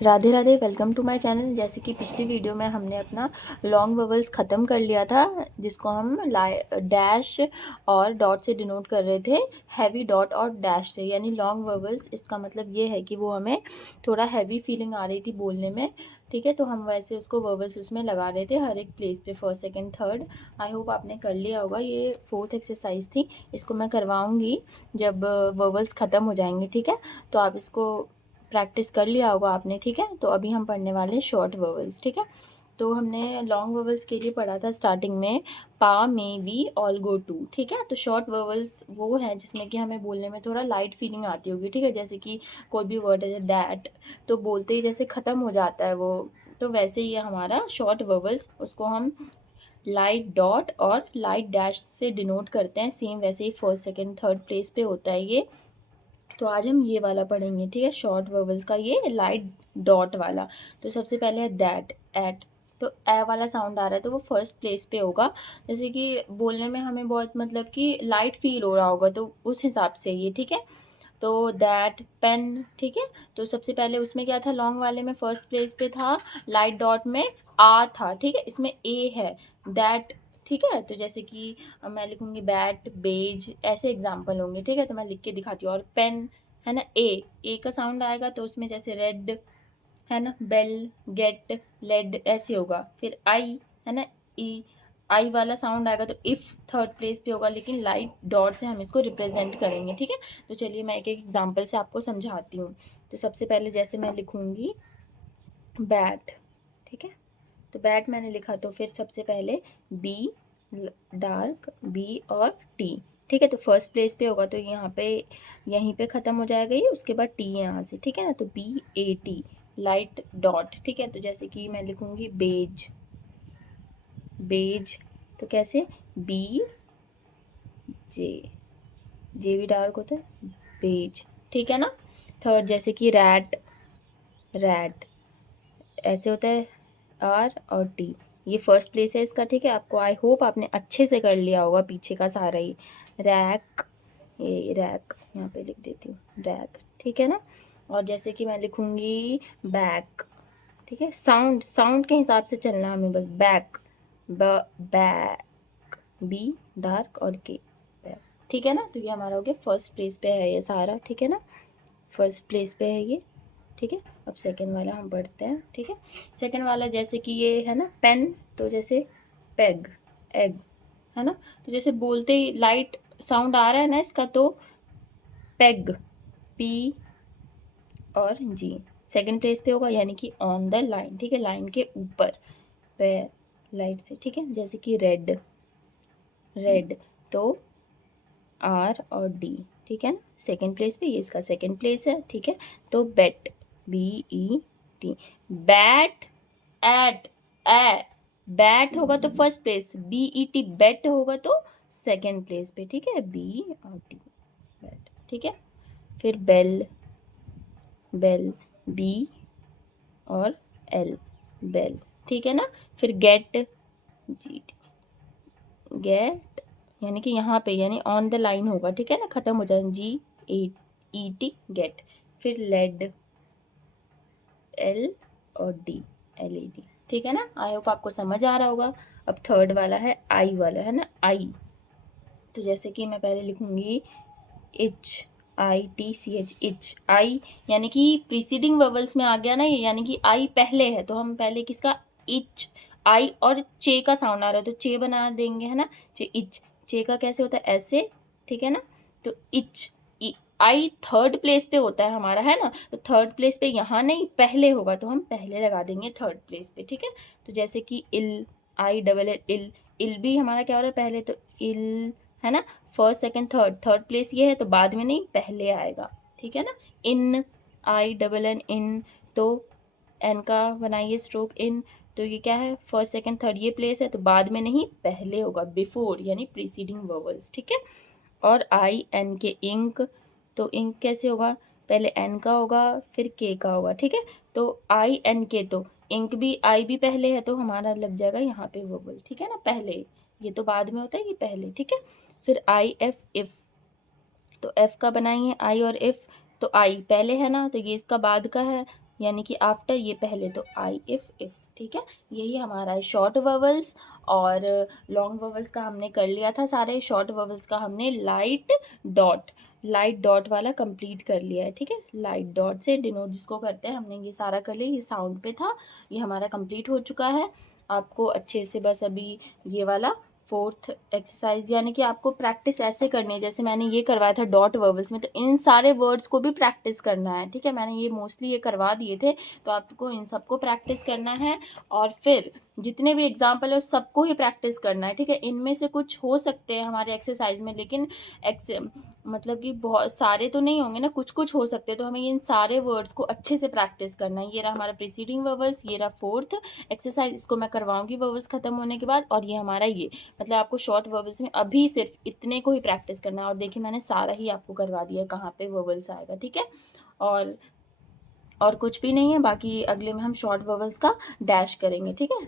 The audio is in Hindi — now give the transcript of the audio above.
Radhe Radhe, welcome to my channel. जैसे कि पिछली वीडियो में हमने अपना लॉन्ग वोवेल्स ख़त्म कर लिया था, जिसको हम डैश और डॉट से डिनोट कर रहे थे, हैवी डॉट और डैश से। यानी लॉन्ग वोवेल्स, इसका मतलब ये है कि वो हमें थोड़ा हैवी फीलिंग आ रही थी बोलने में, ठीक है। तो हम वैसे उसको वोवेल्स उसमें लगा रहे थे हर एक प्लेस पे, first second third. I hope आपने कर लिया होगा। ये फोर्थ एक्सरसाइज थी, इसको मैं करवाऊँगी जब वोवेल्स ख़त्म हो जाएंगे, ठीक है। तो आप इसको प्रैक्टिस कर लिया होगा आपने, ठीक है। तो अभी हम पढ़ने वाले हैं शॉर्ट वोवेल्स, ठीक है। तो हमने लॉन्ग वोवेल्स के लिए पढ़ा था स्टार्टिंग में पा, मे, वी, ऑल, गो, टू, ठीक है। तो शॉर्ट वोवेल्स वो हैं जिसमें कि हमें बोलने में थोड़ा लाइट फीलिंग आती होगी, ठीक है। जैसे कि कोई भी वर्ड है जैसे दैट, तो बोलते ही जैसे ख़त्म हो जाता है वो, तो वैसे ही है हमारा शॉर्ट वोवेल्स। उसको हम लाइट डॉट और लाइट डैश से डिनोट करते हैं, सेम वैसे ही फर्स्ट सेकंड थर्ड प्लेस पे होता है ये। तो आज हम ये वाला पढ़ेंगे, ठीक है, शॉर्ट वर्बल्स का, ये लाइट डॉट वाला। तो सबसे पहले है दैट, एट। तो ए वाला साउंड आ रहा है तो वो फर्स्ट प्लेस पे होगा। जैसे कि बोलने में हमें बहुत मतलब कि लाइट फील हो रहा होगा, तो उस हिसाब से ये, ठीक है। तो दैट पेन, ठीक है। तो सबसे पहले उसमें क्या था, लॉन्ग वाले में फर्स्ट प्लेस पे था, लाइट डॉट में आ था, ठीक है। इसमें ए है, दैट, ठीक है। तो जैसे कि मैं लिखूंगी बैट, बेज, ऐसे एग्जाम्पल होंगे, ठीक है। तो मैं लिख के दिखाती हूँ। और पेन है ना, ए का साउंड आएगा तो उसमें जैसे रेड है ना, बेल, गेट, लेड, ऐसे होगा। फिर आई है ना, ई, आई वाला साउंड आएगा तो इफ़ थर्ड प्लेस पे होगा, लेकिन लाइट डॉट से हम इसको रिप्रेजेंट करेंगे, ठीक है। तो चलिए मैं एक एक एग्जाम्पल से आपको समझाती हूँ। तो सबसे पहले जैसे मैं लिखूँगी बैट, ठीक है। तो बैट मैंने लिखा, तो फिर सबसे पहले बी, डार्क, बी और टी, ठीक है। तो फर्स्ट प्लेस पे होगा तो यहाँ पे यहीं पे ख़त्म हो जाएगा ये, उसके बाद टी है यहाँ से, ठीक है ना। तो B A T, light dot, ठीक है। तो जैसे कि मैं लिखूँगी बेज, बेज, तो कैसे, बी जे, जे भी डार्क होता है, बेज, ठीक है ना। थर्ड जैसे कि रैट, रैट, ऐसे होता है, आर और टी, ये फर्स्ट प्लेस है इसका, ठीक है। आपको आई होप आपने अच्छे से कर लिया होगा पीछे का सारा ही। रैक, ये रैक यहाँ पे लिख देती हूँ, रैक, ठीक है ना। और जैसे कि मैं लिखूँगी बैक, ठीक है। साउंड साउंड के हिसाब से चलना हमें बस, बैक, बैक, बी डार्क और के, बैक, ठीक है ना। तो ये हमारा हो गया फर्स्ट प्लेस पे है ये सारा, ठीक है ना, फर्स्ट प्लेस पे है ये, ठीक है। अब सेकंड वाला हम पढ़ते हैं, ठीक है। सेकंड वाला जैसे कि ये है ना पेन, तो जैसे पेग, एग, है ना। तो जैसे बोलते ही लाइट साउंड आ रहा है ना इसका, तो पेग, पी और जी, सेकंड प्लेस पे होगा, यानी कि ऑन द लाइन, ठीक है, लाइन के ऊपर पे लाइट से, ठीक है। जैसे कि रेड, रेड, तो आर और डी, ठीक है ना, सेकंड प्लेस पे, ये इसका सेकंड प्लेस है, ठीक है। तो bet, B E T, bat, at, a, bat होगा तो first place, B E T, bet होगा तो सेकंड प्लेस पे, ठीक है, बी और टी, बैट, ठीक है। फिर बेल, बेल, बी और एल, बेल, ठीक है ना। फिर गेट, जी, गेट, यानी कि यहाँ पे, यानी ऑन द लाइन होगा, ठीक है ना, ख़त्म हो जाए, जी ए ई टी, गेट। फिर लेड, एल और डी, एल ई डी, ठीक है ना। आई होप आपको समझ आ रहा होगा। अब थर्ड वाला है आई वाला, है ना, आई। तो जैसे कि मैं पहले लिखूँगी itch, I T C H, itch, I, यानी कि प्रीसीडिंग वोवेल्स में आ गया ना ये, यानी कि आई पहले है तो हम पहले किसका, इच, आई और चे का साउंड आ रहा है तो चे बना देंगे, है ना, चे, इच, चे का कैसे होता है, ऐसे, ठीक है ना। तो इच, आई थर्ड प्लेस पे होता है हमारा, है ना। तो थर्ड प्लेस पे यहाँ नहीं, पहले होगा तो हम पहले लगा देंगे थर्ड प्लेस पे, ठीक है। तो जैसे कि इल, आई डबल एल, इल, इल भी हमारा क्या हो रहा है पहले, तो इल, है ना। First second third, third place ये है तो बाद में नहीं, पहले आएगा, ठीक है ना। इन, आई डबल एन, इन, तो एन का बनाइए स्ट्रोक, इन, तो ये क्या है, फर्स्ट सेकंड थर्ड ये प्लेस है तो बाद में नहीं, पहले होगा, बिफोर, यानी प्रीसीडिंग वोवेल्स, ठीक है। और आई एन के, इंक, तो इंक कैसे होगा, पहले एन का होगा फिर के का होगा, ठीक है। तो आई एन के, तो इंक भी, आई भी पहले है तो हमारा लग जाएगा यहाँ पे वोवेल, ठीक है ना, पहले, ये तो बाद में होता है, ये पहले, ठीक है। फिर आई एफ, इफ, तो एफ का बनाइए आई और इफ, तो आई पहले है ना तो ये इसका बाद का है, यानी कि आफ्टर, ये पहले तो आई इफ, ठीक है। यही हमारा है शॉर्ट वोवेल्स। और लॉन्ग वोवेल्स का हमने कर लिया था सारे, शॉर्ट वोवेल्स का हमने लाइट डॉट वाला कंप्लीट कर लिया है, ठीक है। लाइट डॉट से डिनोट जिसको करते हैं, हमने ये सारा कर लिया। ये साउंड पे था, ये हमारा कंप्लीट हो चुका है। आपको अच्छे से बस अभी ये वाला फोर्थ एक्सरसाइज, यानी कि आपको प्रैक्टिस ऐसे करनी है जैसे मैंने ये करवाया था डॉट वर्बल्स में, तो इन सारे वर्ड्स को भी प्रैक्टिस करना है, ठीक है। मैंने ये मोस्टली ये करवा दिए थे, तो आपको इन सबको प्रैक्टिस करना है। और फिर जितने भी एग्जाम्पल है उस सबको ही प्रैक्टिस करना है, ठीक है। इनमें से कुछ हो सकते हैं हमारे एक्सरसाइज में, लेकिन मतलब कि बहुत सारे तो नहीं होंगे ना, कुछ कुछ हो सकते हैं। तो हमें इन सारे वर्ड्स को अच्छे से प्रैक्टिस करना है। ये रहा हमारा प्रीसीडिंग वर्बल्स, ये रहा फोर्थ एक्सरसाइज, इसको मैं करवाऊंगी वर्बल्स खत्म होने के बाद। और ये हमारा ये, मतलब आपको शॉर्ट वर्बल्स में अभी सिर्फ इतने को ही प्रैक्टिस करना है। और देखिए मैंने सारा ही आपको करवा दिया है कहाँ पे वर्बल्स आएगा, ठीक है। और कुछ भी नहीं है, बाकी अगले में हम शॉर्ट वर्बल्स का डैश करेंगे, ठीक है।